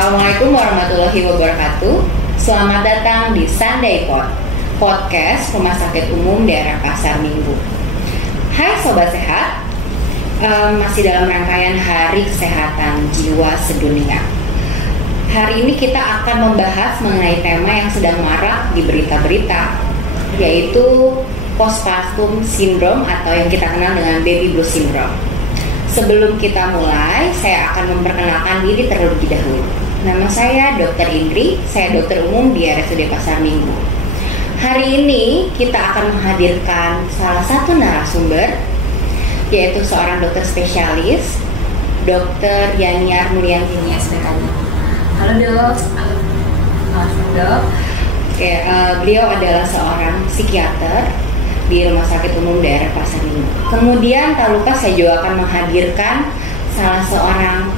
Assalamualaikum warahmatullahi wabarakatuh. Selamat datang di Sunday Pod, podcast Rumah Sakit Umum Daerah Pasar Minggu. Hai Sobat Sehat, masih dalam rangkaian Hari Kesehatan Jiwa Sedunia. Hari ini kita akan membahas mengenai tema yang sedang marak di berita-berita, yaitu postpartum syndrome atau yang kita kenal dengan baby blues syndrome. Sebelum kita mulai, saya akan memperkenalkan diri terlebih dahulu. Nama saya Dr. Indri, saya dokter umum di RSUD Pasar Minggu. Hari ini kita akan menghadirkan salah satu narasumber, yaitu seorang dokter spesialis, Dr. Yanyar Mulyanti SPK-nya. Halo dok. Halo dok. Oke, beliau adalah seorang psikiater di Rumah Sakit Umum Daerah Pasar Minggu. Kemudian tak lupa saya juga akan menghadirkan salah seorang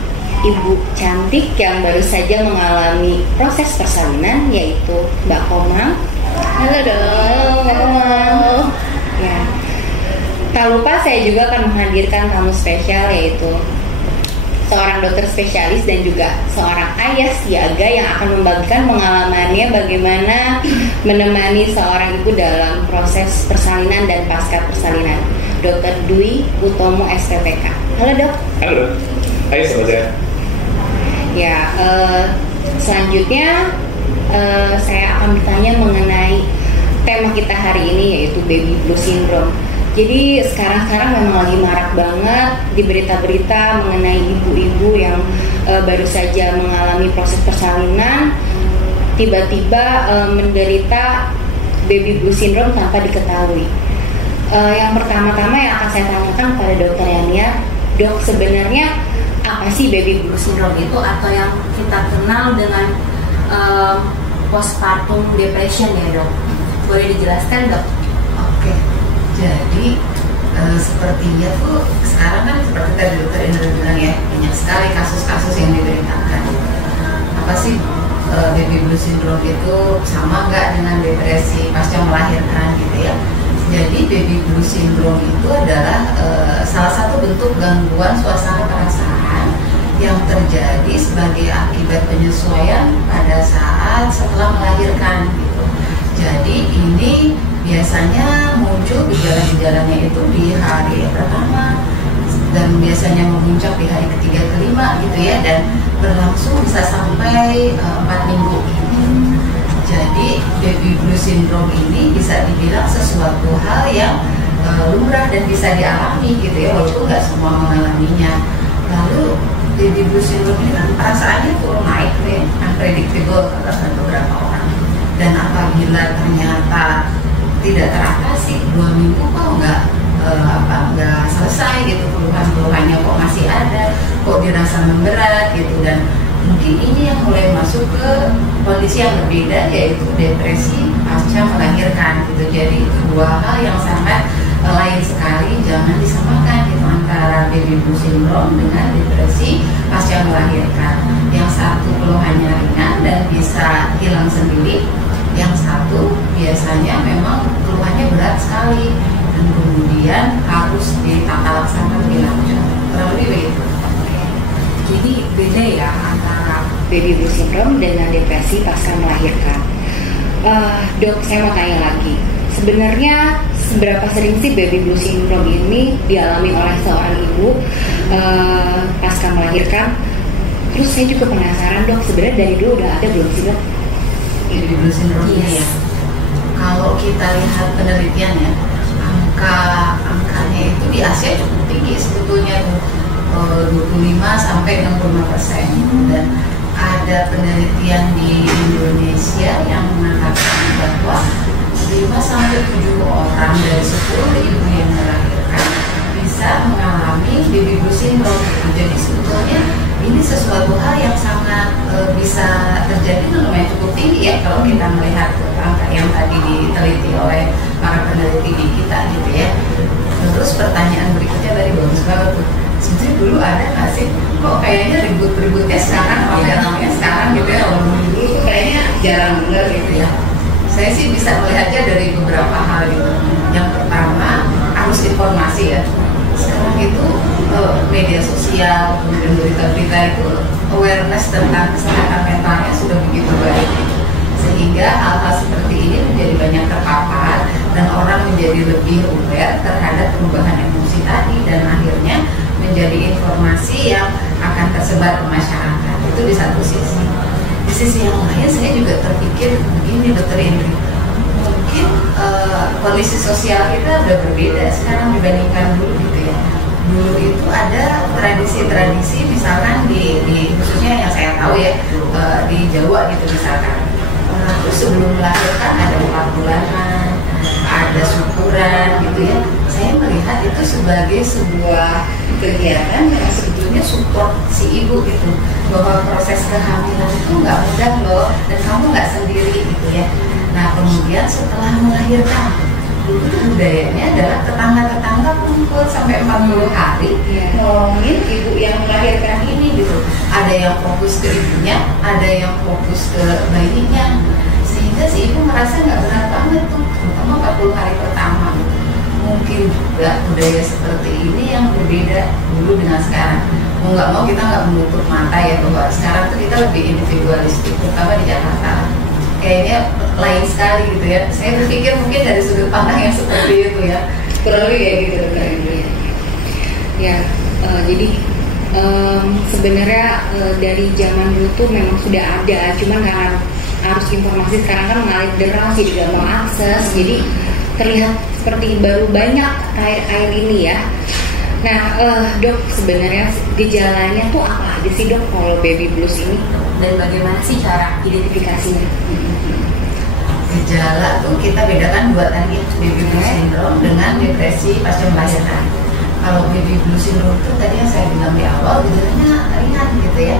ibu cantik yang baru saja mengalami proses persalinan, yaitu Mbak Komang. Halo dok. Mbak Komang. Ya. Tak lupa saya juga akan menghadirkan tamu spesial, yaitu seorang dokter spesialis dan juga seorang ayah siaga yang akan membagikan pengalamannya bagaimana menemani seorang ibu dalam proses persalinan dan pasca persalinan. Dr. Dwi Utomo SPPK. Halo dok. Halo. Hai sobat. Ya, selanjutnya saya akan bertanya mengenai tema kita hari ini, yaitu baby blues syndrome. Jadi sekarang memang lagi marak banget di berita-berita mengenai ibu-ibu yang baru saja mengalami proses persalinan, tiba-tiba menderita baby blues syndrome tanpa diketahui. Yang pertama-tama yang akan saya tanyakan pada dokter Yanyar, dok, sebenarnya apa sih baby blues syndrome itu, atau yang kita kenal dengan postpartum depression ya dok? Boleh dijelaskan dok? Oke, jadi sepertinya tuh sekarang kan seperti tadi dokter Indra bilang ya, banyak sekali kasus-kasus yang diberitakan. Apa sih baby blues syndrome itu, sama nggak dengan depresi pasca melahirkan gitu ya? Jadi baby blues syndrome itu adalah salah satu bentuk gangguan suasana perasaan yang terjadi sebagai akibat penyesuaian pada saat setelah melahirkan gitu. Jadi ini biasanya muncul gejala-gejalanya itu di hari pertama dan biasanya memuncak di hari ketiga kelima gitu ya, dan berlangsung bisa sampai 4 minggu. Jadi baby blues syndrome ini bisa dibilang sesuatu hal yang lumrah dan bisa dialami gitu ya, walaupun nggak semua mengalaminya. Lalu baby blues syndrome ini kan perasaannya tuh naik nih, unpredictable kata beberapa orang. Dan apabila ternyata tidak teratasi 2 minggu kok nggak selesai gitu, keluhan-keluhannya kok masih ada, kok dirasa memberat gitu, dan mungkin ini yang mulai masuk ke kondisi yang berbeda, yaitu depresi pasca melahirkan gitu. Jadi itu dua hal yang sangat lain sekali, jangan disamakan gitu antara baby blues syndrome dengan depresi pasca melahirkan. Yang satu keluhannya ringan dan bisa hilang sendiri, yang satu biasanya memang keluhannya berat sekali dan kemudian harus ditata laksana lebih lanjut. Kurang lebih begitu. Jadi beda ya antara baby blues syndrome dengan depresi pasca melahirkan. Dok, saya mau tanya lagi. Sebenarnya seberapa sering sih baby blues syndrome ini dialami oleh seorang ibu pasca melahirkan? Terus saya juga penasaran dok, sebenarnya dari dulu udah ada belum sih dok baby blues syndrome ini ya? Kalau kita lihat penelitian ya, angkanya itu di Asia cukup tinggi sebetulnya tuh. 25 sampai 65%, dan ada penelitian di Indonesia yang mengatakan bahwa 5 sampai 7 orang dari 10 ibu yang melahirkan bisa mengalami baby blues syndrome. Jadi sebetulnya ini sesuatu hal yang sangat bisa terjadi dan lumayan cukup tinggi ya kalau kita melihat angka yang tadi diteliti oleh para peneliti di kita gitu ya. Terus pertanyaan berikutnya tadi bagus banget tuh. Sebenarnya dulu ada nggak sih? Kok kayaknya ribut-ributnya sekarang, namanya sekarang gitu ya, dulu kayaknya jarang dengar gitu ya. Saya sih bisa melihatnya dari beberapa hal gitu. Yang pertama, harus informasi ya. sekarang itu media sosial, kemudian berita-berita itu awareness tentang kesehatan mentalnya sudah begitu baik, sehingga hal-hal seperti ini menjadi banyak terpapar dan orang menjadi lebih aware terhadap perubahan emosi tadi, dan akhirnya menjadi informasi yang akan tersebar ke masyarakat. Itu di satu sisi. Di sisi yang lain saya juga terpikir begini, Dr. Indri, mungkin kondisi sosial kita udah berbeda sekarang dibandingkan dulu gitu ya. Dulu itu ada tradisi-tradisi misalkan di khususnya yang saya tahu ya, di Jawa gitu misalkan, orang itu sebelum melahirkan ada 4 bulanan, ada syukuran gitu ya. Saya melihat itu sebagai sebuah kegiatan yang sebetulnya support si ibu gitu, bahwa proses kehamilan itu nggak mudah loh, dan kamu nggak sendiri gitu ya. Nah kemudian setelah melahirkan, dulu budayanya adalah tetangga-tetangga kumpul sampai 40 hari nolongin ibu yang melahirkan ini gitu. Ada yang fokus ke ibunya, ada yang fokus ke bayinya, sehingga si ibu merasa nggak berat banget tuh, terutama 40 hari pertama. Mungkin juga budaya seperti ini yang berbeda dulu dengan sekarang. Mau nggak mau kita nggak menutup mata ya bahwa sekarang tuh kita lebih individualistik, terutama di Jakarta. Kayaknya lain sekali gitu ya. Saya berpikir mungkin dari sudut pandang yang seperti itu ya. Kurang lebih kayak gitu Dr. Indri. Ya, jadi sebenarnya dari zaman dulu tuh memang sudah ada, cuman karena arus informasi sekarang kan mengalir deras, jadi nggak mau akses, jadi terlihat seperti baru banyak air ini ya. Nah, dok, sebenarnya gejalanya tuh apa aja sih dok kalau baby blues ini, dan bagaimana sih cara identifikasinya? Gejala tuh kita bedakan dua tadi, baby blues syndrome dengan depresi pasca melahirkan. Kalau baby blues syndrome itu tadi yang saya bilang di awal, gejalanya ringan gitu ya,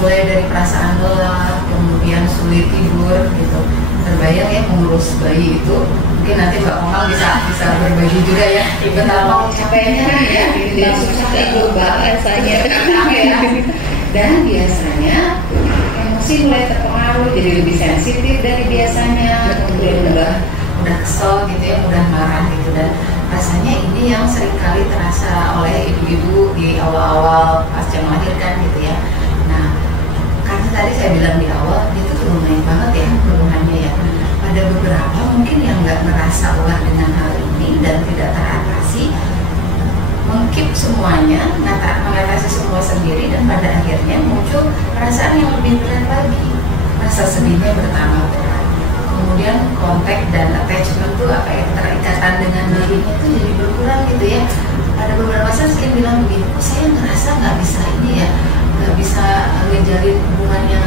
mulai dari perasaan lelah, kemudian sulit tidur gitu. Terbayang ya mengurus bayi itu, mungkin nanti Mbak Komal bisa berbagi juga ya, betapa capeknya ya, dia susah tidur banget rasanya ya. Dan biasanya emosi mulai terpengaruh, jadi lebih sensitif dari biasanya, kemudian udah kesel gitu ya, mudah marah gitu, dan rasanya ini yang seringkali terasa oleh ibu-ibu di awal-awal pasca melahirkan gitu ya. Nah, karena tadi saya bilang di awal itu lumayan banget ya keluhannya ya. Ada beberapa mungkin yang nggak merasa ulah dengan hal ini dan tidak teratasi, mengkip semuanya, mengatasi semua sendiri, dan pada akhirnya muncul perasaan yang lebih berat lagi, rasa sedihnya bertambah berat, kemudian kontak dan attachment tuh apa ya, terikatan dengan bayinya itu jadi berkurang gitu ya. Ada beberapa saya sering bilang begini, saya ngerasa nggak bisa ini ya, nggak bisa ngejalin hubungan yang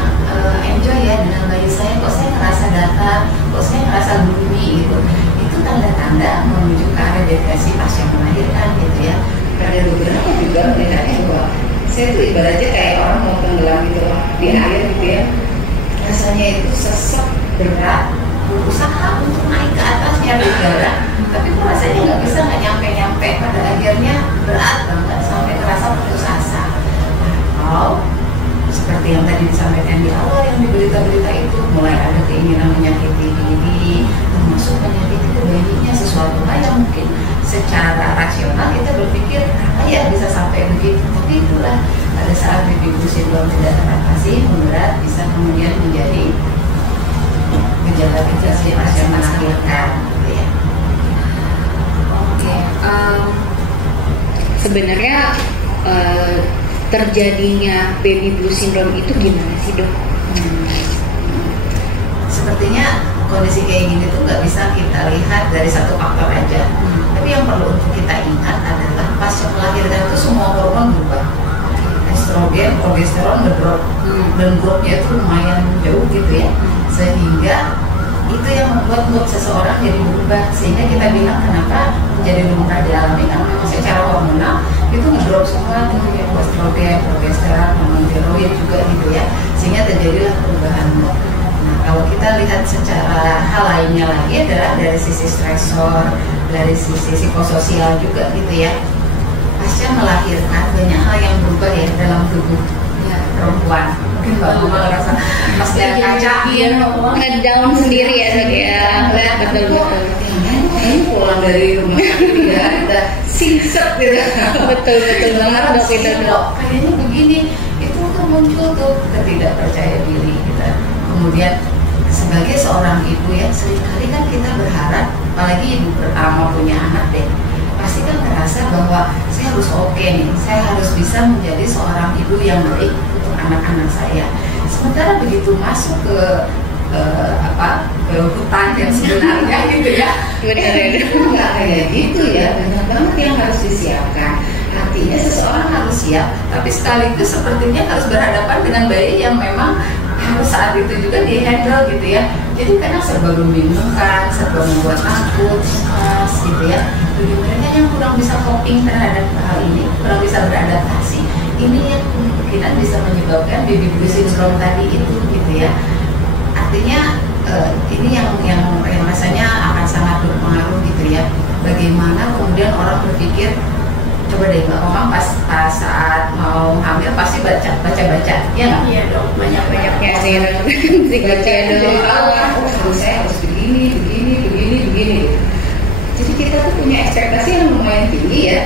enjoy ya dengan bayi saya, kok saya ngerasa datar, kok saya ngerasa gloomy gitu. Itu tanda-tanda menuju ke arah depresi pasca melahirkan gitu ya. Ada beberapa juga melihatnya bahwa saya tuh ibaratnya kayak orang mau tenggelam gitu di air gitu ya, rasanya itu sesek, berat, berusaha untuk naik ke atas nyari udara, tapi kok rasanya nggak bisa, nggak nyampe-nyampe, pada akhirnya berat banget sampai terasa putus asa. Atau seperti yang tadi disampaikan di awal yang di berita-berita itu, mulai ada keinginan menyakiti diri, termasuk menyakiti bayinya, sesuatu hal yang mungkin secara rasional kita berpikir apa ya bisa sampai begitu, tapi itulah pada saat baby blues syndrome tidak teratasi, memberat, bisa kemudian menjadi gejala-gejala pasca melahirkan gitu ya. Oke, sebenarnya terjadinya baby blues syndrome itu gimana sih dok? Sepertinya kondisi kayak gini tuh nggak bisa kita lihat dari satu faktor aja. Tapi yang perlu untuk kita ingat adalah pasca melahirkan itu semua hormon berubah. Estrogen, progesteron ngedrop, dan dropnya itu lumayan jauh gitu ya. Sehingga itu yang membuat mood seseorang jadi berubah. Sehingga kita bilang kenapa menjadi lumrah dialami, karena memang secara hormonal itu ngedrop semua, tentunya estrogen, progesteron, hormon tiroid juga gitu ya. Sehingga terjadilah perubahan mood. Nah, kalau kita lihat secara hal lainnya lagi adalah dari sisi stresor, dari sisi psikososial juga gitu ya. Pasca melahirkan banyak hal yang berubah ya dalam tubuh perempuan. Mungkin Mbak Mama ngerasa pas lihat kaca ngedown sendiri ya dok ya. betul. ini pulang dari rumah sakit ada singset gitu. Betul banget dok itu dok. Kayaknya begini, itu tuh muncul tuh ketidakpercaya diri kita. Kemudian sebagai seorang ibu ya, seringkali kan kita berharap, apalagi ibu pertama punya anak deh, pasti kan merasa bahwa saya harus oke nih, saya harus bisa menjadi seorang ibu yang baik untuk anak-anak saya. Sementara begitu masuk ke hutan yang sebenarnya gitu ya, nggak kayak gitu ya, banyak banget yang harus disiapkan. Artinya seseorang harus siap, tapi sekaligus sepertinya harus berhadapan dengan bayi yang memang harus saat itu juga di-handle gitu ya. Jadi kadang serba membingungkan, serba membuat takut, cemas gitu ya. Bagi mereka yang kurang bisa coping terhadap hal ini, kurang bisa beradaptasi, ini yang kemungkinan bisa menyebabkan baby blue syndrome tadi itu gitu ya. Artinya ini yang rasanya akan sangat berpengaruh gitu ya. Bagaimana kemudian orang berpikir, coba deh Mbak Omang pas saat mau hamil pasti baca ya nggak? Iya dong, banyak-banyaknya sih baca dong. Saya harus begini. Jadi kita tuh punya ekspektasi yang lumayan tinggi ya.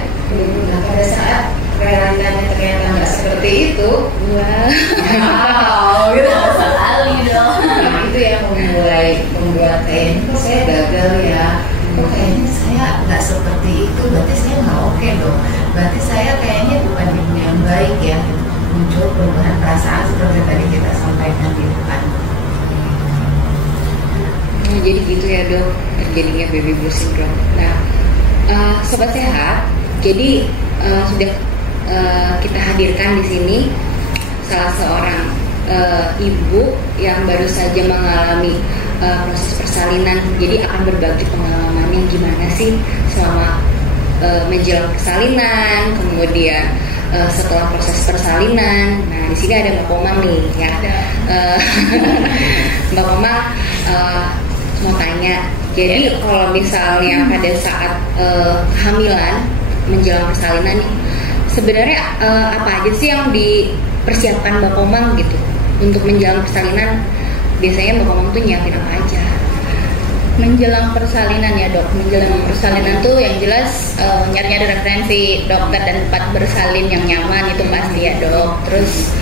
Nah pada saat realitanya ternyata nggak seperti itu, wow, gitu sekali dong. Nah, itu yang membuat kayaknya kok saya gagal ya. Kok kayaknya saya nggak seperti itu, berarti saya nggak oke dong. Berarti saya kayaknya bukan ibu yang baik ya. Muncul perubahan perasaan seperti tadi kita sampaikan di depan. Jadi gitu ya dok, terjadinya baby blue syndrome. Nah, sobat sehat, jadi sudah kita hadirkan di sini salah seorang ibu yang baru saja mengalami proses persalinan. Jadi akan berbagi pengalamannya gimana sih selama menjelang persalinan, kemudian setelah proses persalinan. Nah di sini ada Mbak Komang nih ya. Mbak Komang mau tanya. Jadi kalau misalnya pada saat kehamilan menjelang persalinan nih, sebenarnya apa aja sih yang dipersiapkan Mbak Komang gitu untuk menjelang persalinan? Biasanya Mbak Komang tuh nyiapin apa aja? Menjelang persalinan ya dok, menjelang persalinan tuh yang jelas nyari referensi dokter dan tempat bersalin yang nyaman itu pasti ya dok. Terus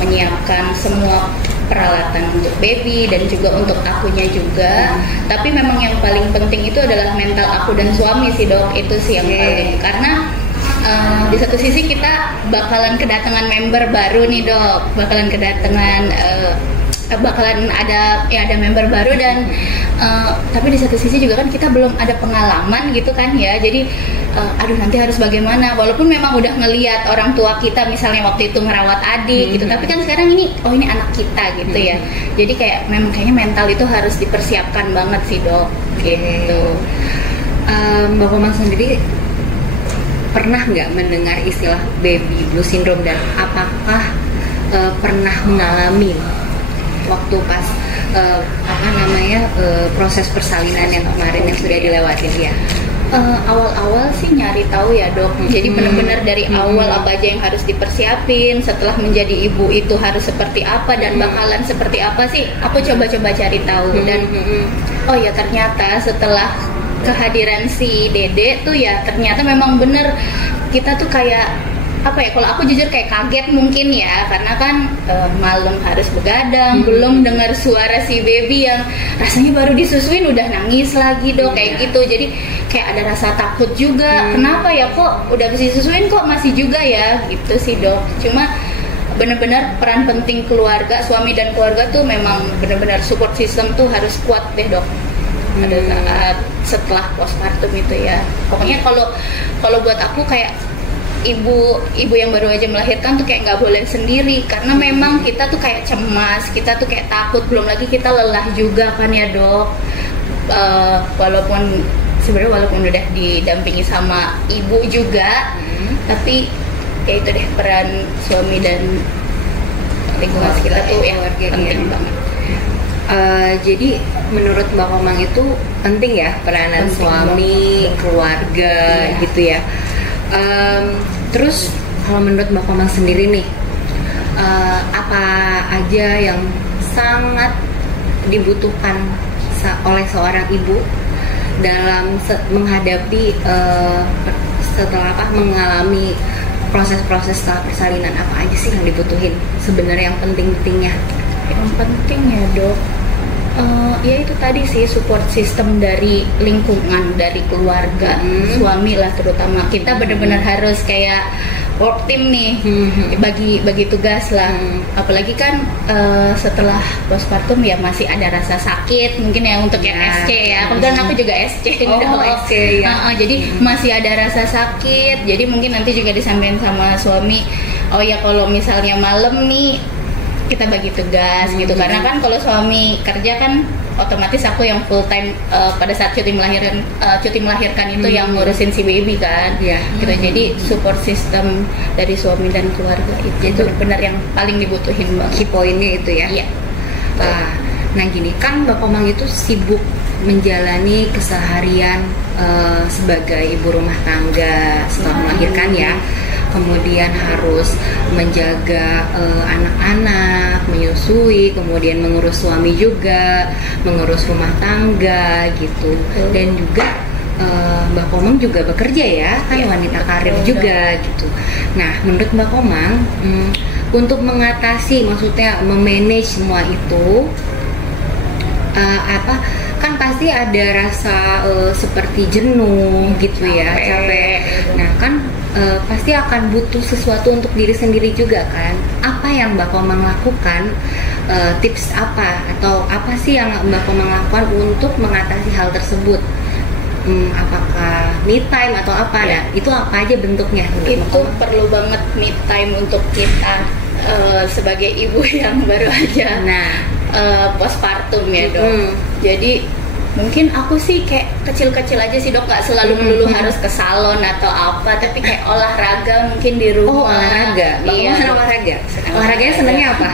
menyiapkan semua peralatan untuk baby dan juga untuk akunya juga. Tapi memang yang paling penting itu adalah mental aku dan suami sih dok, itu sih yang paling, karena di satu sisi kita bakalan kedatangan member baru nih dok, bakalan ada member baru dan tapi di satu sisi juga kan kita belum ada pengalaman gitu kan ya, jadi nanti harus bagaimana, walaupun memang udah ngelihat orang tua kita misalnya waktu itu merawat adik gitu, tapi kan sekarang ini anak kita gitu ya, jadi kayaknya mental itu harus dipersiapkan banget sih dok gitu. Mbak Komang sendiri pernah nggak mendengar istilah baby blue syndrome dan apakah pernah mengalami waktu pas proses persalinan yang kemarin yang sudah dilewatin ya? Awal-awal sih nyari tahu ya dok, jadi benar-benar dari awal apa aja yang harus dipersiapin, setelah menjadi ibu itu harus seperti apa dan bakalan seperti apa sih, aku coba-coba cari tahu dan oh ya ternyata setelah kehadiran si Dede tuh ya ternyata memang bener kita tuh kayak apa ya, kalau aku jujur kayak kaget mungkin ya, karena kan malam harus begadang, belum dengar suara si baby yang rasanya baru disusuin udah nangis lagi dok, kayak gitu, jadi kayak ada rasa takut juga, kenapa ya kok udah bisa disusuin kok masih juga ya gitu sih dok. Cuma benar-benar peran penting keluarga, suami dan keluarga tuh memang benar-benar support system tuh harus kuat deh dok pada saat setelah postpartum itu ya. Pokoknya kalau buat aku kayak ibu yang baru aja melahirkan tuh kayak nggak boleh sendiri, karena memang kita tuh kayak cemas, kita tuh kayak takut, belum lagi kita lelah juga kan ya dok. Walaupun udah didampingi sama ibu juga, tapi ya itu deh peran suami dan lingkungan sekitar tuh yang penting banget. Jadi menurut Mbak Komang itu penting ya peranan suami, keluarga gitu ya. Terus kalau menurut Mbak Komang sendiri nih, apa aja yang sangat dibutuhkan oleh seorang ibu dalam menghadapi setelah mengalami proses-proses setelah persalinan, apa aja sih yang dibutuhin sebenarnya yang penting-pentingnya? Yang penting ya dok, ya itu tadi sih, support system dari lingkungan, dari keluarga, suami lah terutama. Kita benar-benar harus kayak work team nih, bagi tugas lah. Apalagi kan setelah postpartum ya masih ada rasa sakit, mungkin ya untuk yang SC ya. Kebetulan aku juga SC. SC ya. Jadi masih ada rasa sakit. Jadi mungkin nanti juga disampaikan sama suami, oh ya kalau misalnya malam nih kita bagi tugas gitu, karena kan kalau suami kerja kan otomatis aku yang full time pada saat cuti melahirkan itu yang ngurusin si baby kan, gitu. Jadi support system dari suami dan keluarga itu benar-benar yang paling dibutuhin banget. Key poinnya itu ya. Iya. Nah gini kan Mbak Komang itu sibuk menjalani keseharian sebagai ibu rumah tangga setelah melahirkan ya. Kemudian harus menjaga anak-anak, menyusui, kemudian mengurus suami juga, mengurus rumah tangga gitu. Dan juga Mbak Komang juga bekerja ya, kan wanita karir juga gitu. Nah, menurut Mbak Komang, untuk mengatasi, maksudnya memanage semua itu, kan pasti ada rasa seperti jenuh gitu ya, capek. Nah kan pasti akan butuh sesuatu untuk diri sendiri juga kan. Apa yang Mbak Komang lakukan, tips apa atau apa sih yang Mbak Komang lakukan untuk mengatasi hal tersebut? Apakah me time atau apa? Nah, itu apa aja bentuknya? Itu perlu banget me time untuk kita sebagai ibu yang baru aja postpartum ya dok. Jadi mungkin aku sih kayak kecil-kecil aja sih dok, nggak selalu melulu harus ke salon atau apa, tapi kayak olahraga mungkin di rumah. Olahraga? Iya. Olahraganya senengnya apa?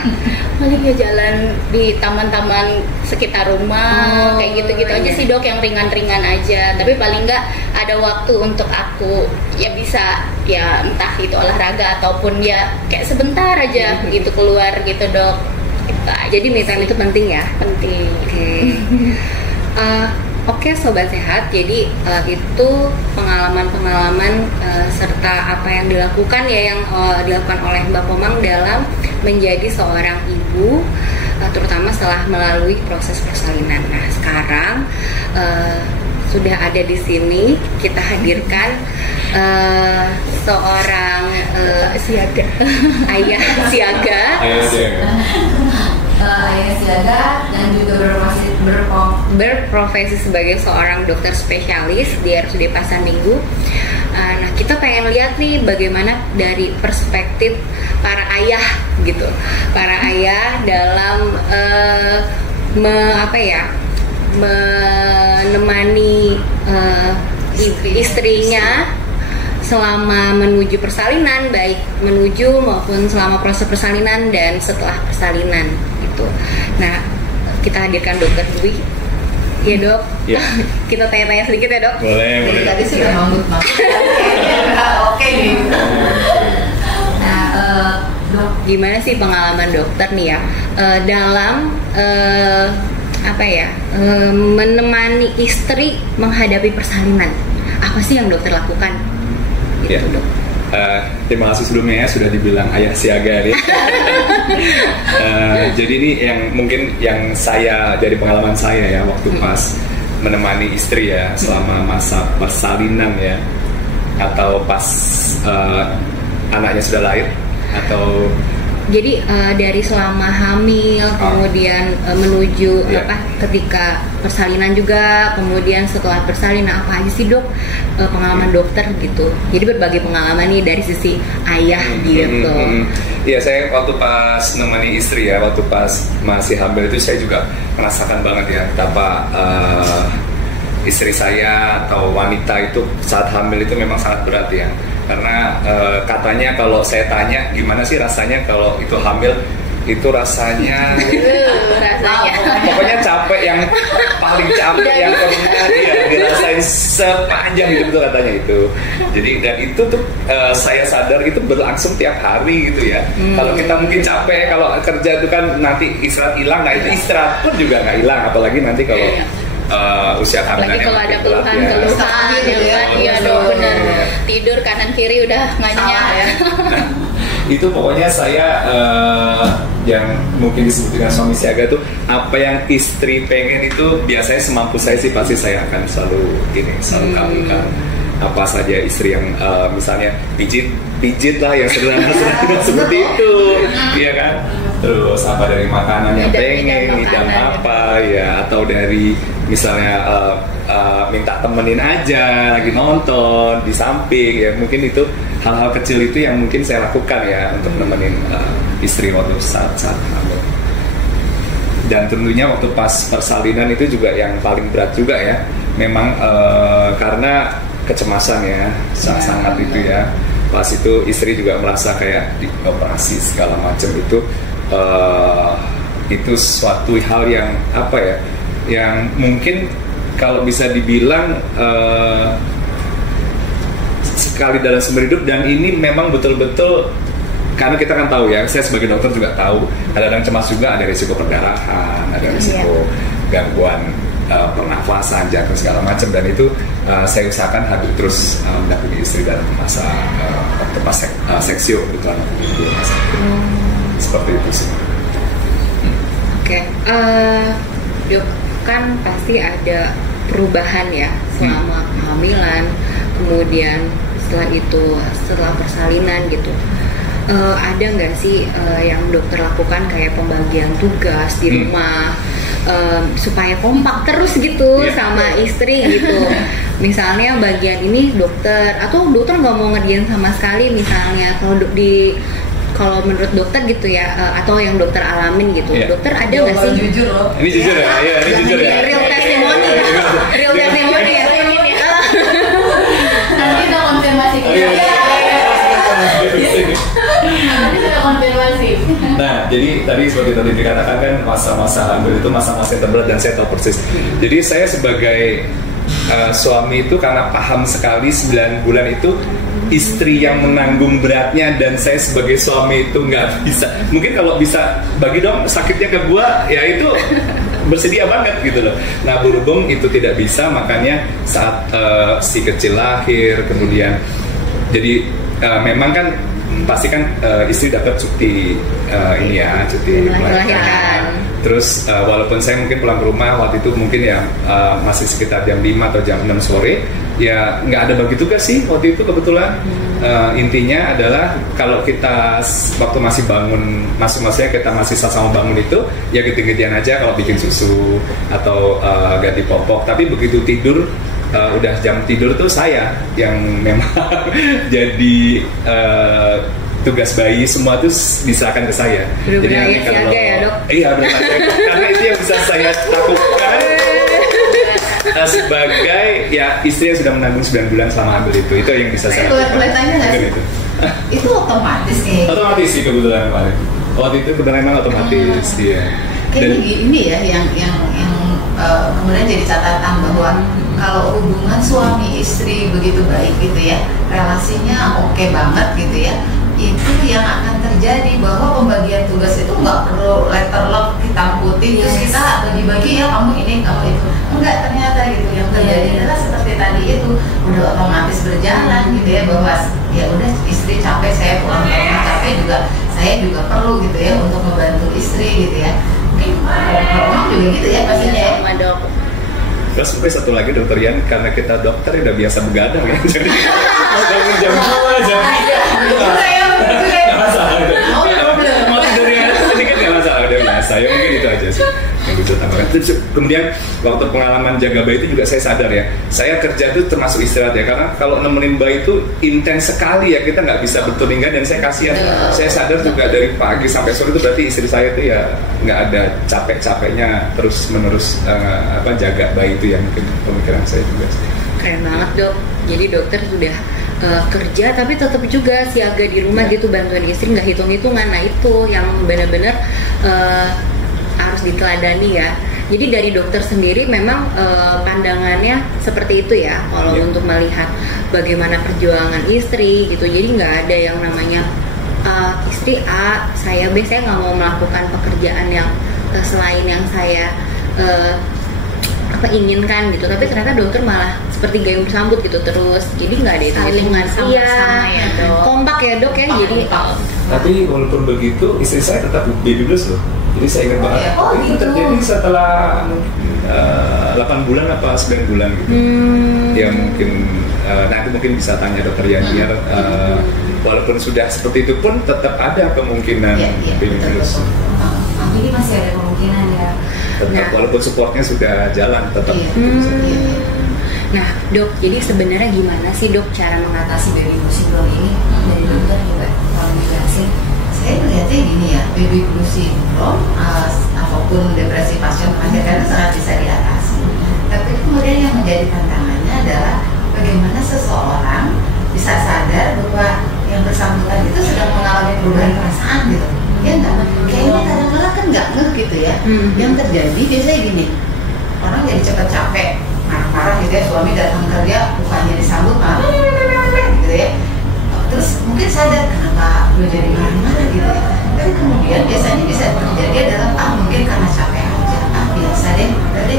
Paling ya jalan di taman-taman sekitar rumah, kayak gitu-gitu aja sih dok, yang ringan-ringan aja. Tapi paling nggak ada waktu untuk aku ya bisa ya entah itu olahraga ataupun ya kayak sebentar aja gitu keluar gitu dok. Jadi me time itu penting ya? Penting. Oke sobat sehat, jadi itu pengalaman-pengalaman serta apa yang dilakukan ya, yang dilakukan oleh Mbak Komang dalam menjadi seorang ibu, terutama setelah melalui proses persalinan. Nah sekarang sudah ada di sini, kita hadirkan seorang siaga, ayah siaga. Ayah siaga dan juga berprofesi sebagai seorang dokter spesialis di RSUD Pasar Minggu. Nah kita pengen lihat nih bagaimana dari perspektif para ayah gitu, para ayah dalam menemani istrinya selama menuju persalinan, baik menuju maupun selama proses persalinan dan setelah persalinan gitu. Nah, kita hadirkan Dokter Dwi. Iya dok. Ya. Kita tanya-tanya sedikit ya dok. Boleh. Tadi sih udah ngambut banget. Oke nih. Nah, dok, gimana sih pengalaman dokter nih ya dalam menemani istri menghadapi persalinan? Apa sih yang dokter lakukan? Gitu, dok. Terima kasih sebelumnya ya sudah dibilang ayah siaga nih. Jadi ini yang mungkin yang saya dari pengalaman saya ya waktu pas menemani istri ya selama masa persalinan ya, atau pas anaknya sudah lahir atau jadi dari selama hamil kemudian menuju ketika persalinan juga, kemudian setelah persalinan apa aja sih dok pengalaman dokter gitu. Jadi berbagai pengalaman nih dari sisi ayah gitu. Iya, saya waktu pas menemani istri ya, waktu pas masih hamil itu saya juga merasakan banget ya betapa istri saya atau wanita itu saat hamil itu memang sangat berat ya. Karena katanya kalau saya tanya gimana sih rasanya kalau itu hamil, itu rasanya pokoknya capek yang paling capek yang pernah dirasain sepanjang hidup itu katanya itu. Jadi dan itu tuh saya sadar itu berlangsung tiap hari gitu ya. Kalau kita mungkin capek kalau kerja itu kan nanti istirahat hilang, nah itu istirahat pun juga nggak hilang, apalagi nanti kalau usia kehamilan Lagi kalau ada makin berat ya. keluhan gitu kan, iya dong benar. Iya. Tidur kanan kiri udah nggak nyenyak ya. Itu pokoknya saya yang mungkin disebut dengan suami siaga tuh, apa yang istri pengen itu biasanya semampu saya sih pasti saya akan selalu kabulkan. Apa saja istri yang misalnya pijit lah yang sederhana seperti itu, iya kan? Terus apa dari makanan yang pengen, ngidam apa ya, atau dari misalnya minta temenin aja lagi nonton di samping ya, mungkin itu hal-hal kecil itu yang mungkin saya lakukan ya untuk nemenin istri waktu saat hamil. Dan tentunya waktu pas persalinan itu juga yang paling berat juga ya, memang karena kecemasan ya, sangat itu ya. Pas itu istri juga merasa kayak dioperasi segala macam itu suatu hal yang apa ya, yang mungkin kalau bisa dibilang sekali dalam seumur hidup. Dan ini memang betul-betul, karena kita kan tahu ya, saya sebagai dokter juga tahu kadang-kadang cemas juga, ada risiko perdarahan, ada risiko gangguan pernafasan, jantung segala macam. Dan itu saya usahakan hadir terus mendampingi istri dalam masa waktu pas seksio gitu, seperti itu sih. Oke, Dok, kan pasti ada perubahan ya selama kehamilan, kemudian setelah persalinan gitu. Ada nggak sih yang dokter lakukan kayak pembagian tugas di rumah supaya kompak terus gitu sama istri gitu? Misalnya bagian ini dokter, atau dokter nggak mau ngerjain sama sekali misalnya, kalau menurut dokter gitu ya, atau yang dokter alamin gitu, dokter ada nggak sih? Jujur loh. Ini jujur ya, ini jujur ya. Real testimony, real testimony ya. Nanti kita konfirmasi Nanti kita konfirmasi. Nah, jadi tadi seperti tadi dikatakan kan, masa-masa hamil itu masa-masa yang terberat dan saya tahu persis. Jadi saya sebagai suami itu karena paham sekali 9 bulan itu istri yang menanggung beratnya, dan saya sebagai suami itu nggak bisa. Mungkin kalau bisa bagi dong sakitnya ke gua, ya itu bersedia banget gitu loh. Nah, berhubung itu tidak bisa, makanya saat si kecil lahir, kemudian jadi memang kan pasti kan istri dapat cuti ini ya, cuti melahirkan. Terus walaupun saya mungkin pulang ke rumah waktu itu mungkin ya masih sekitar jam 5 atau jam 6 sore, ya nggak ada bagi tugas sih waktu itu kebetulan. Intinya adalah kalau kita waktu masih bangun, maksudnya kita masih sama bangun itu, ya ganti-gantian aja kalau bikin susu atau ganti popok. Tapi begitu tidur, udah jam tidur tuh saya yang memang jadi tugas bayi semua tuh diserahkan ke saya. Jadi siaga ya dok? Iya benar, karena itu yang bisa saya lakukan sebagai ya istri yang sudah menanggung 9 bulan selama hamil itu yang bisa saya lakukan. Boleh tanya nggak sih? Itu otomatis nih? Otomatis sih kebetulan kemarin. Waktu itu kebetulan memang otomatis dia. Kayaknya ini ya yang kemudian jadi catatan bahwa kalau hubungan suami istri begitu baik gitu ya, relasinya oke banget gitu ya, itu yang akan terjadi bahwa pembagian tugas itu nggak perlu letter lock hitam putih terus kita bagi-bagi ya, kamu ini kamu itu, enggak, ternyata gitu yang terjadi adalah seperti tadi itu udah otomatis berjalan gitu ya, bahwa ya udah istri capek, saya pulang ke rumah capek juga, saya juga perlu gitu ya untuk membantu istri gitu ya. Mungkin orang juga gitu ya pastinya ya. Terus sampai satu lagi dokter Yan, karena kita dokter udah biasa begadang ya, jadi bangun jam 2, jam 3 nggak masalah itu. Mau tidurnya sedikit nggak masalah, udah biasa ya, mungkin itu aja sih yang bisa tambahkan. Kemudian waktu pengalaman jaga bayi itu juga saya sadar ya, saya kerja itu termasuk istirahat ya, karena kalau nemenin bayi itu intens sekali ya, kita nggak bisa bertulingkan, dan saya kasihan. Saya sadar juga dari pagi sampai sore itu berarti istri saya itu ya nggak ada capek-capeknya terus menerus jaga bayi itu, yang mungkin pemikiran saya juga sih. Keren banget dok, jadi dokter sudah kerja tapi tetap juga siaga di rumah gitu, bantuan istri, nggak hitung-hitungan. Nah itu yang benar-benar harus diteladani ya. Jadi dari dokter sendiri memang pandangannya seperti itu ya, kalau untuk melihat bagaimana perjuangan istri gitu. Jadi nggak ada yang namanya istri A, saya B, saya nggak mau melakukan pekerjaan yang selain yang saya apa inginkan gitu, tapi ternyata dokter malah seperti gayung bersambut gitu terus, jadi nggak ada hitung-hitungan. Sama-sama ya, Dok. Kompak ya dok ya, jadi Tapi walaupun begitu, istri saya tetap baby blues loh. Jadi saya ingat banget, itu gitu. terjadi setelah 8 bulan apa 9 bulan gitu. Ya mungkin, nanti mungkin bisa tanya dokter Yaniar, walaupun sudah seperti itu pun tetap ada kemungkinan baby blues. Ini masih ada kemungkinan ya. Tetap, walaupun supportnya sudah jalan, tetap. Nah dok, jadi sebenarnya gimana sih dok cara mengatasi Baby blues syndrome ini dari dokter juga kalau dijelasin, saya melihatnya gini ya, baby blues syndrome apapun depresi pasca melahirkan sangat bisa diatasi. Tapi kemudian yang menjadi tantangannya adalah bagaimana seseorang bisa sadar bahwa yang bersangkutan itu sedang mengalami perubahan perasaan gitu. Ya enggak, kayaknya kadang-kadang kan nggak ngeh gitu ya. Yang terjadi biasanya gini, orang jadi cepat capek, marah-marah gitu ya, suami datang kerja bukannya disambut malah gitu ya, terus mungkin sadar kenapa gue jadi marah-marah gitu ya, tapi kemudian biasanya bisa terjadi adalah mungkin karena capek aja, biasa deh tadi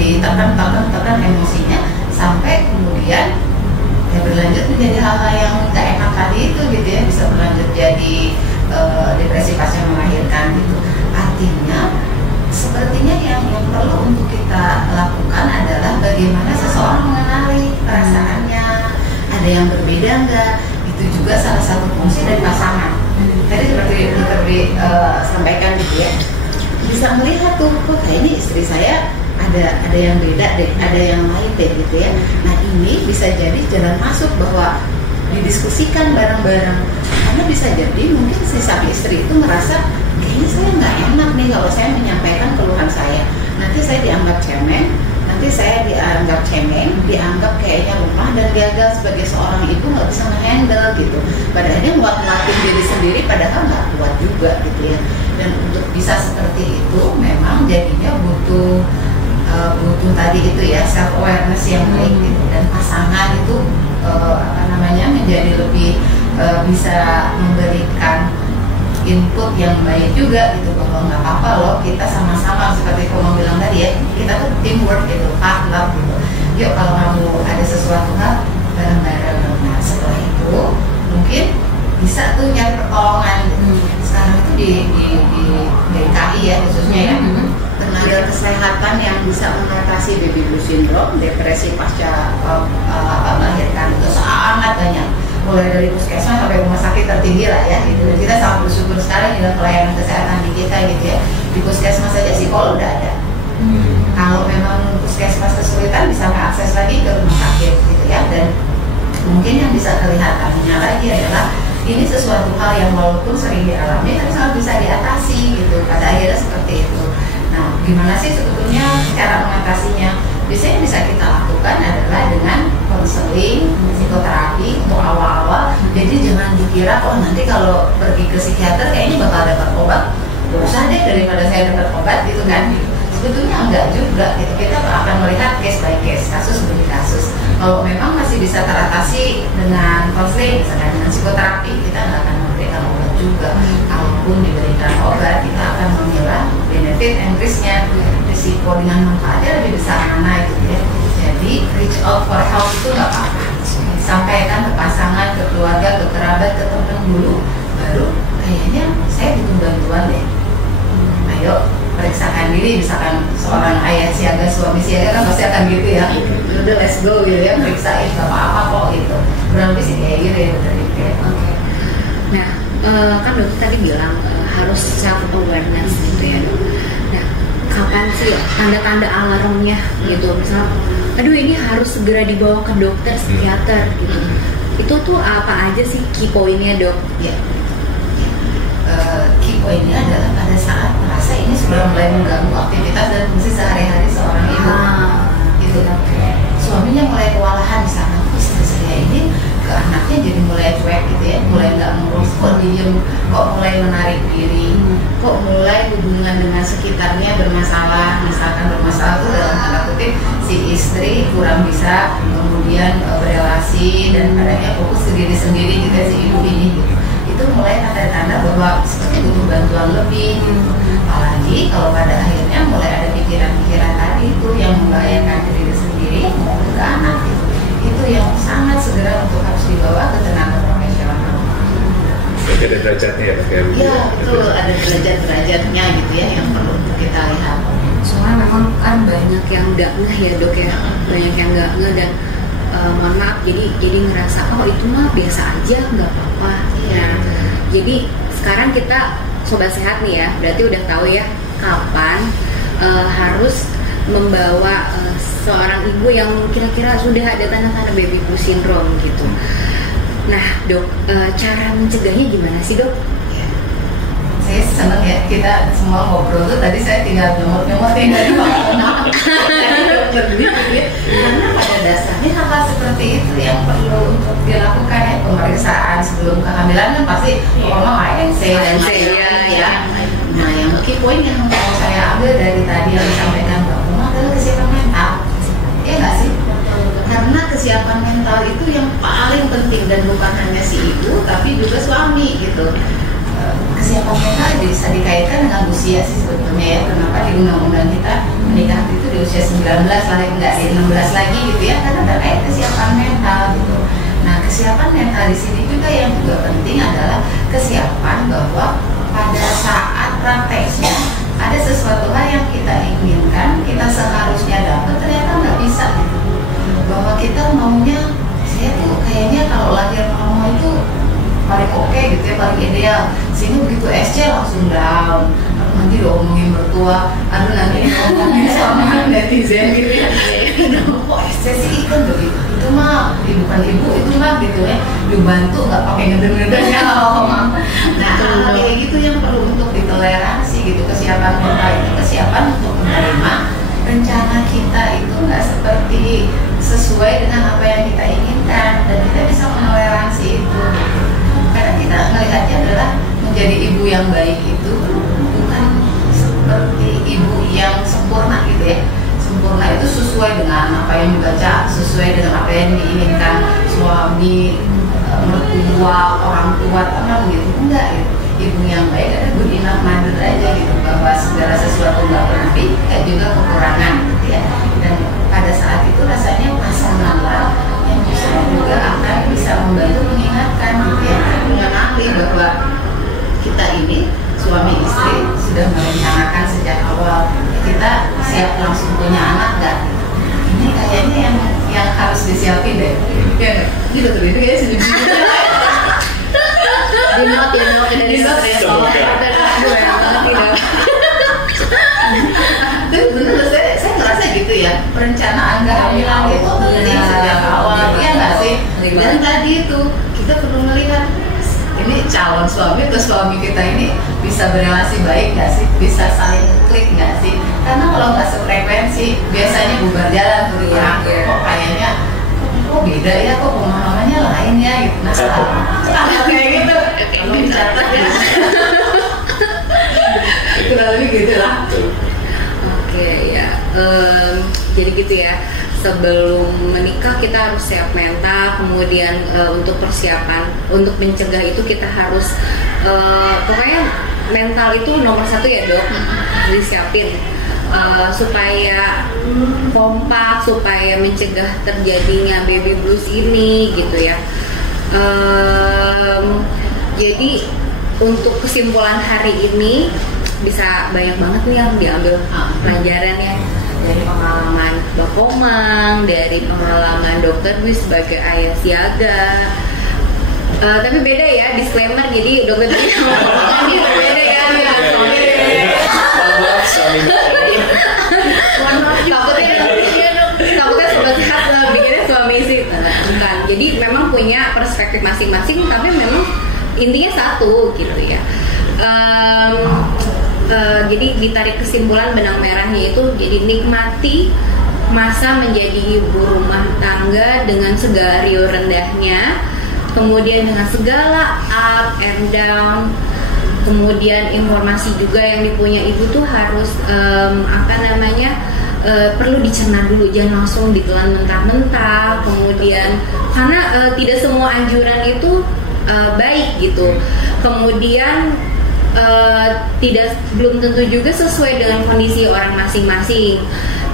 ditekan emosinya sampai kemudian ya berlanjut menjadi hal-hal yang nggak enak tadi itu gitu ya, bisa berlanjut jadi depresi pasca melahirkan gitu. Artinya sepertinya yang perlu untuk kita lakukan adalah bagaimana seseorang mengenali perasaannya, ada yang berbeda enggak, itu juga salah satu fungsi dari pasangan. Tadi seperti dokter sampaikan gitu ya, bisa melihat tuh kok kayaknya istri saya ada yang beda deh, ada yang lain deh gitu ya. Nah ini bisa jadi jalan masuk bahwa didiskusikan bareng-bareng, karena bisa jadi mungkin si sang istri itu merasa kayaknya saya nggak enak nih kalau saya menyampaikan keluhan saya, nanti saya dianggap cemeng, nanti saya dianggap cemeng, dianggap kayaknya lemah dan gagal sebagai seorang ibu, nggak bisa nge-handle gitu. Padahalnya nguat-nguatin diri sendiri padahal nggak kuat juga gitu ya. Dan untuk bisa seperti itu memang jadinya butuh tadi itu ya, self awareness yang baik gitu, dan pasangan itu menjadi lebih bisa memberikan input yang baik juga gitu, bahwa nggak apa-apa loh kita sama-sama seperti kamu bilang tadi ya, kita tuh teamwork gitu, partner gitu. Yuk kalau kamu ada sesuatu hal bareng-bareng. Nah setelah itu mungkin bisa tuh nyari pertolongan. Sekarang itu di DKI ya khususnya ya, tenaga kesehatan yang bisa mengatasi baby blues syndrome, depresi pasca melahirkan itu sangat banyak, mulai dari puskesmas sampai rumah sakit tertinggi lah ya gitu. Dan kita sangat bersyukur sekali dengan pelayanan kesehatan di kita gitu ya. Di puskesmas saja psikolog udah ada. Kalau memang puskesmas kesulitan bisa mengakses lagi ke rumah sakit gitu ya. Dan mungkin yang bisa kelihatannya lagi adalah ini sesuatu hal yang walaupun sering dialami tapi sangat bisa diatasi gitu. Pada akhirnya seperti itu. Nah, gimana sih sebetulnya cara mengatasinya? Biasanya bisa kita lakukan adalah dengan konseling, psikoterapi untuk awal-awal. Jadi jangan dikira nanti kalau pergi ke psikiater kayaknya bakal dapat obat, gak usah deh daripada saya dapat obat gitu kan. Sebetulnya enggak juga gitu. Kita akan melihat case by case, kasus demi kasus. Kalau memang masih bisa teratasi dengan konseling, misalkan dengan psikoterapi, kita nggak akan memberikan obat juga. Kalaupun diberikan obat, kita akan memilah benefit and risk-nya, risiko dengan manfaatnya lebih besar mana itu ya. Jadi reach out for help itu nggak apa-apa. Sampaikan ke pasangan, ke keluarga, ke kerabat, ke teman dulu, baru kayaknya saya butuh bantuan deh. Ayo periksakan diri, misalkan seorang ayah siaga, suami siaga kan pasti akan gitu ya, udah let's go gitu ya, periksain gak apa-apa kok gitu, kurang lebih sih kayak gitu ya dokter. Nah kan dokter tadi bilang harus self awareness gitu ya dok. Nah kapan sih tanda-tanda alarmnya gitu, misal aduh ini harus segera dibawa ke dokter psikiater gitu, itu tuh apa aja sih key point-nya dok? Ya. Key point-nya adalah pada saat merasa ini sudah mulai mengganggu aktivitas dan fungsi sehari-hari seorang ibu. Gitu kan. Suaminya mulai kewalahan di sana, istri saya ini ke anaknya jadi mulai cuek gitu ya, mulai nggak ngurus, kok diem, kok mulai menarik diri, kok mulai hubungan dengan sekitarnya bermasalah, misalkan bermasalah itu dalam tanda kutip si istri kurang bisa kemudian berelasi dan adanya fokus ke diri sendiri gitu ya, si ibu ini gitu. Itu mulai tanda-tanda bahwa seperti butuh bantuan lebih gitu. Apalagi kalau pada akhirnya mulai ada pikiran-pikiran tadi itu yang membahayakan diri sendiri maupun ke anak gitu. Itu yang sangat segera untuk harus dibawa ke tenaga profesional. Berarti ada derajatnya ya Pak Heru? Ya betul, ada derajat-derajatnya gitu ya yang perlu untuk kita lihat. Soalnya memang kan banyak yang nggak ngeh ya dok ya, banyak yang nggak ngeh dan mohon maaf jadi ngerasa oh itu mah biasa aja nggak apa-apa. Nah jadi sekarang kita sobat sehat nih ya, berarti udah tahu ya kapan harus membawa seorang ibu yang kira-kira sudah ada tanda-tanda baby blues syndrome gitu. Nah dok, cara mencegahnya gimana sih dok? Saya senang ya kita semua ngobrol tuh, tadi saya tinggal nyomot-nyomotin dari dokter gitu ya. Karena pada dasarnya hal-hal seperti itu yang perlu untuk dilakukan ya, pemeriksaan sebelum kehamilan kan pasti ANC dan lain-lain ya. Nah yang key point yang mau saya ambil dari tadi yang disampaikan Mbak Uma adalah kesiapan mental. Iya nggak sih? Karena kesiapan mental itu yang paling penting dan bukan hanya si ibu tapi juga suami gitu. Kesiapan mental bisa dikaitkan dengan usia sih sebetulnya ya. Kenapa di undang-undang kita menikah itu di usia 19 lagi nggak di 16 lagi gitu ya, karena terkait kesiapan mental gitu. Nah kesiapan mental di sini juga yang juga penting adalah kesiapan bahwa pada saat prakteknya ada sesuatu hal yang kita inginkan, kita seharusnya dapat ternyata nggak bisa gitu. Bahwa kita maunya, saya tuh kayaknya kalau lahir normal itu paling oke gitu ya, paling ideal. Sini begitu SC langsung down. Nanti diomongin mertua, aduh nanti ngomongin sama netizen gitu ya. Kok SC sih kan begitu? Itu mah bukan ibu, itu mah gitu ya. Dibantu nggak pakai ngeden-ngedennya ngomong. Nah hal kayak gitu yang perlu untuk ditoleransi gitu. Kesiapan mental itu kesiapan untuk menerima rencana kita itu nggak seperti sesuai dengan apa yang kita inginkan dan kita bisa menoleransi itu. Karena kita melihatnya adalah menjadi ibu yang baik itu bukan seperti ibu yang sempurna gitu ya. Sempurna itu sesuai dengan apa yang dibaca, sesuai dengan apa yang diinginkan suami, mertua, orang tua, teman gitu. Enggak gitu. Ibu yang baik ada good enough mother aja gitu, bahwa segala sesuatu nggak berlebih, juga kekurangan gitu ya. Dan pada saat itu rasanya pasangan yang bisa juga akan bisa membantu mengingatkan gitu ya, mengenali bahwa kita ini suami istri sudah merencanakan sejak awal kita siap langsung punya anak nggak? Ini kayaknya yang harus disiapin deh. Ya, gitu tuh itu kayaknya sedih. Di note dari dokter ya, soalnya itu bener, saya ngerasa gitu ya, perencanaan kehamilan itu penting sejak awal ya nggak sih? Dan tadi itu kita perlu melihat ini calon suami ke suami kita ini bisa berelasi baik nggak sih, bisa saling klik nggak sih? Karena kalau nggak sefrekuensi biasanya bubar jalan tuh ya. Kok kayaknya kok beda ya, kok pemahamannya lain ya gitu. Nah kayak gitu kalau dicatat ya kurang lebih gitu lah. Oke ya, jadi gitu ya. Sebelum menikah kita harus siap mental, kemudian untuk persiapan, untuk mencegah itu kita harus pokoknya mental itu nomor satu ya dok, disiapin supaya kompak, supaya mencegah terjadinya baby blues ini gitu ya. Jadi untuk kesimpulan hari ini bisa banyak banget nih yang diambil pelajarannya dari pengalaman Mbak Komang, dari pengalaman Dokter Dwi sebagai ayah siaga. Tapi beda ya, disclaimer, jadi Dokter Dwi sama Komang ini beda ya. Takutnya sobat sehat lah bikinnya suami istri, bukan. Jadi memang punya perspektif masing-masing, tapi memang intinya satu gitu ya. Jadi ditarik kesimpulan benang merahnya itu, jadi nikmati masa menjadi ibu rumah tangga dengan segala riuh rendahnya, kemudian dengan segala up and down, kemudian informasi juga yang dipunya ibu tuh harus perlu dicerna dulu, jangan langsung ditelan mentah-mentah. Kemudian karena tidak semua anjuran itu baik gitu. Kemudian belum tentu juga sesuai dengan kondisi orang masing-masing.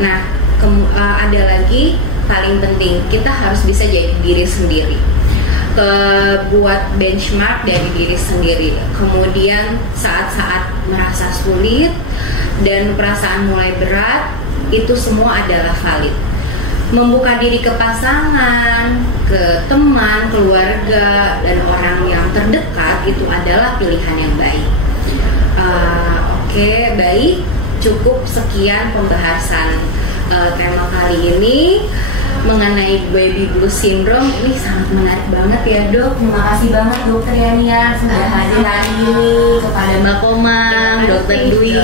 Nah, ada lagi paling penting, kita harus bisa jadi diri sendiri. Buat benchmark dari diri sendiri. Kemudian saat-saat merasa sulit dan perasaan mulai berat, itu semua adalah valid. Membuka diri ke pasangan, ke teman, keluarga, dan orang yang terdekat itu adalah pilihan yang baik. Oke, baik. Cukup sekian pembahasan tema kali ini mengenai baby blues syndrome. Ini sangat menarik banget ya, Dok. Terima kasih banget Dokter Yania sudah hadir hari ini, kepada Mbak Komang, Dokter Dwi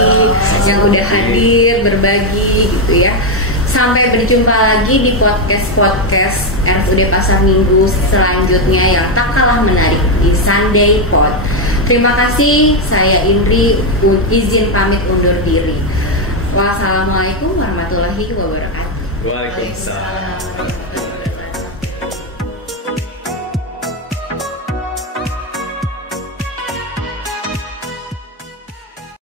yang udah hadir berbagi gitu ya. Sampai berjumpa lagi di podcast RSUD Pasar Minggu selanjutnya yang tak kalah menarik di Sunday Pod. Terima kasih, saya Indri izin pamit undur diri. Wassalamualaikum warahmatullahi wabarakatuh. Waalaikumsalam.